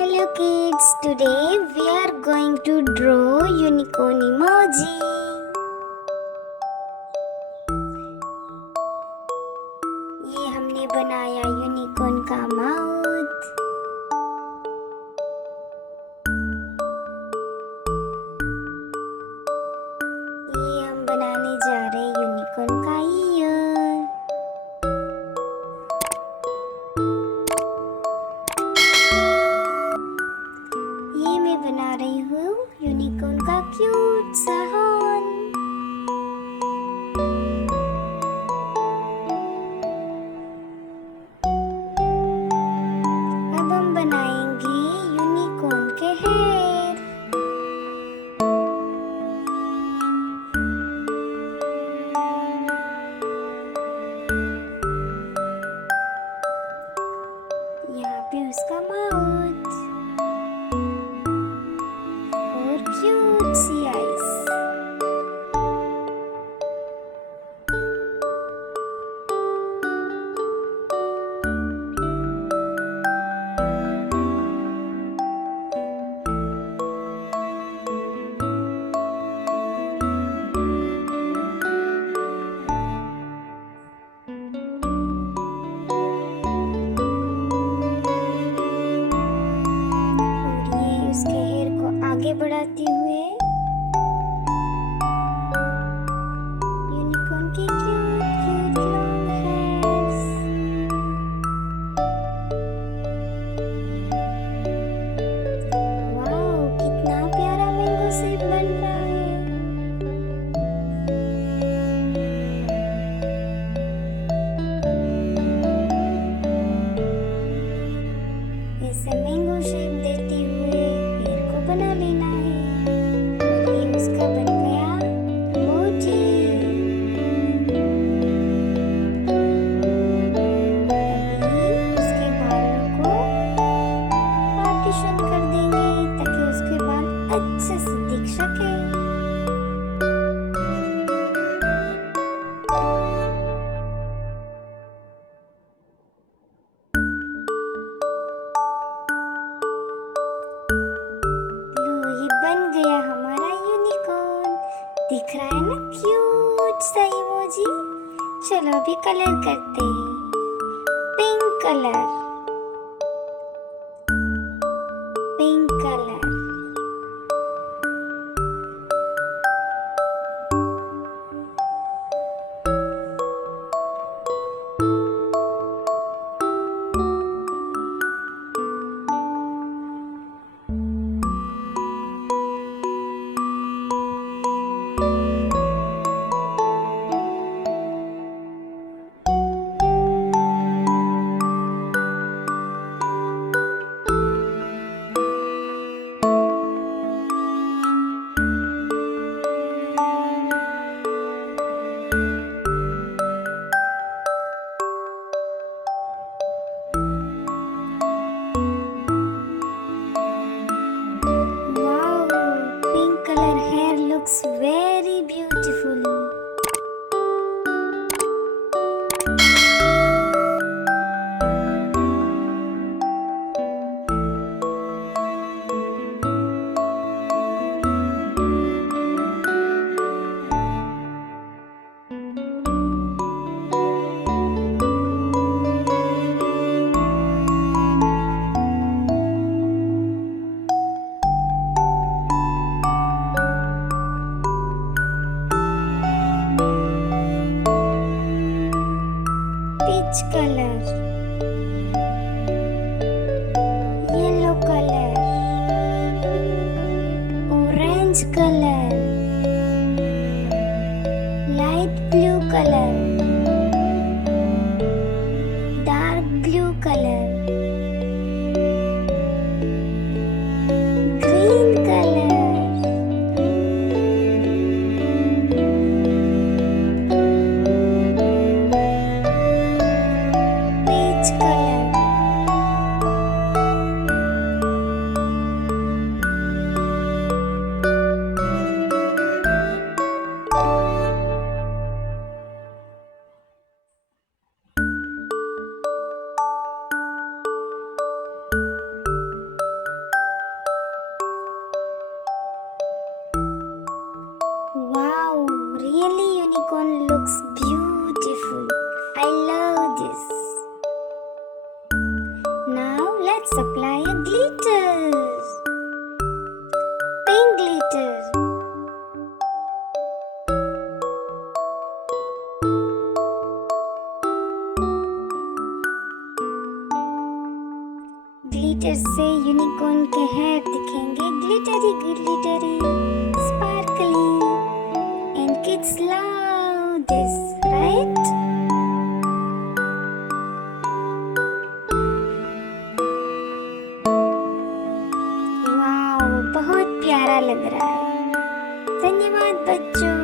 Hello kids, today we are going to draw unicorn emoji. ये हमने बनाया unicorn का माउथ। ये हम बनाने जा रहे हैं यूनिकॉर्न का ईयर। ये मैं बना रही हूँ यूनिकॉर्न का क्यूट सा हॉर्न। अब हम बनाएंगे यूनिकॉर्न के हेयर। यहाँ पे उसका माउथ और क्यूट सी आइस। और ये उसके हेयर को आगे बढ़ाते हुए यूनिकॉर्न के cute cute long hairs. Wow, कितना प्यारा मैंगो शेप बन रहा है। ऐसे मैंगो शेप देते हुए हेयर को बना लेना है। और ये उसका बन गया इमोजी। अभी उसके बालों को पार्टीशन कर देंगे ताकि उसके बाल अच्छे से दिख सके। लो, ये बन गया हमारा यूनिकॉर्न। दिख रहा है ना क्यूट सा इमोजी। चलो अभी कलर करते हैं। Pink colour, pink colour. Wow, pink color hair looks very beautiful. Peach color, yellow color, orange color, light blue color, dark blue color, green color, pink let's apply a glitter. Pink glitter. Glitter से unicorn के hair दिखेंगे glittery glittery sparkly and kids love this right. Wow बहुत प्यारा लग रहा है. धन्यवाद बच्चों.